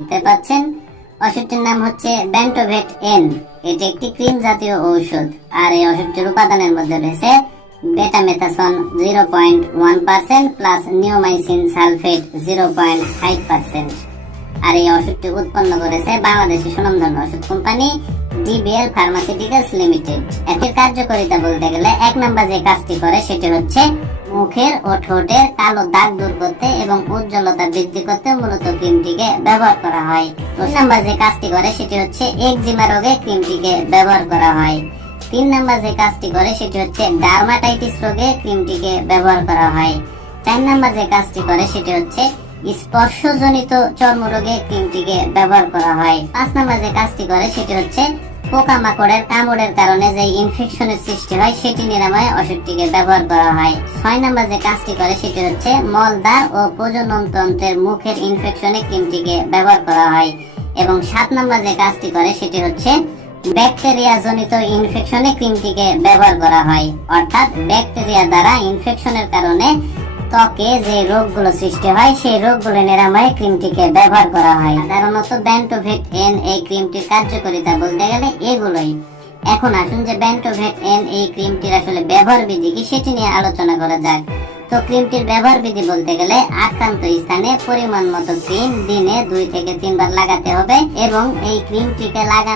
দেখতে পাচ্ছেন? ওষুধটির নাম হচ্ছে ব্যান্টোভেট এন এটি একটি ক্রিম জাতীয় ঔষধ। আর এই ওষুধটির উপাদানের মধ্যে রয়েছে betamethasone zero point one percent plus neomycin sulphate zero point five percent আর এই ওষুধটি উৎপন্ন করেছে বাংলাদেশের সুনামধন্য ওষুধ কোম্পানি ডিবিএল ফার্মাসিউটিক্যালস লিমিটেড এটির কার্যকারিতা বলতে গেলে এক নাম্বার যে কাজটি করে সেটি হচ্ছে মুখের ও ঠোঁটের কালো দাগ দূর করতে এবং উজ্জ্বলতা বৃদ্ধি করতে মূলত ক্রিমটিকে ব্যবহার করা হয়। দুই নাম্বার যে কাজটি করে সেটি হচ্ছে একজিমা রোগে ক্রিমটিকে ব্যবহার করা হয়। তিন নাম্বার যে কাজটি করে সেটি হচ্ছে ডার্মাটাইটিস রোগে ক্রিমটিকে ব্যবহার করা হয়। চার নাম্বার যে কাজটি করে সেটি হচ্ছে স্পর্শজনিত চর্মরোগে ক্রিমটিকে ব্যবহার করা হয়। পাঁচ নাম্বার যে কাজটি করে সেটি হচ্ছে পোকামাকড়ের কামড়ের কারণে যে ইনফেকশনের সৃষ্টি হয়, সেটি নিরাময়ে ওষুধটিকে ব্যবহার করা হয়। ছয় নাম্বার যে কাজটি করে, সেটি হচ্ছে মলদার ও প্রজনন তন্ত্রের মুখের ইনফেকশনে ক্রিমটিকে ব্যবহার করা হয়। এবং সাত নাম্বার যে কাজটি করে, সেটি হচ্ছে ব্যাকটেরিয়া জনিত ইনফেকশনে ক্রিমটিকে ব্যবহার করা হয়। অর্থাৎ ব্যাকটেরিয়া দ্বারা ইনফেকশনের কারণে ত্বকে যে রোগগুলো সৃষ্টি হয়, সেই রোগগুলো নিরাময়ে ক্রিমটিকে ব্যবহার করা হয়। সাধারণত ব্যান্টোভেট এন এই ক্রিমটির কার্যকারিতা বলতে গেলে এগুলোই। এখন আসুন যে ব্যান্টোভেট এন এই ক্রিমটির আসলে ব্যবহার বিধি কি, সেটি নিয়ে আলোচনা করা যাক। তো ক্রিমটির ব্যবহার বিধি বলতে গেলে আক্রান্ত স্থানে পরিমাণ মতো ক্রিম দিনে দুই থেকে তিনবার লাগাতে হবে এবং এই ক্রিমটিকে লাগানো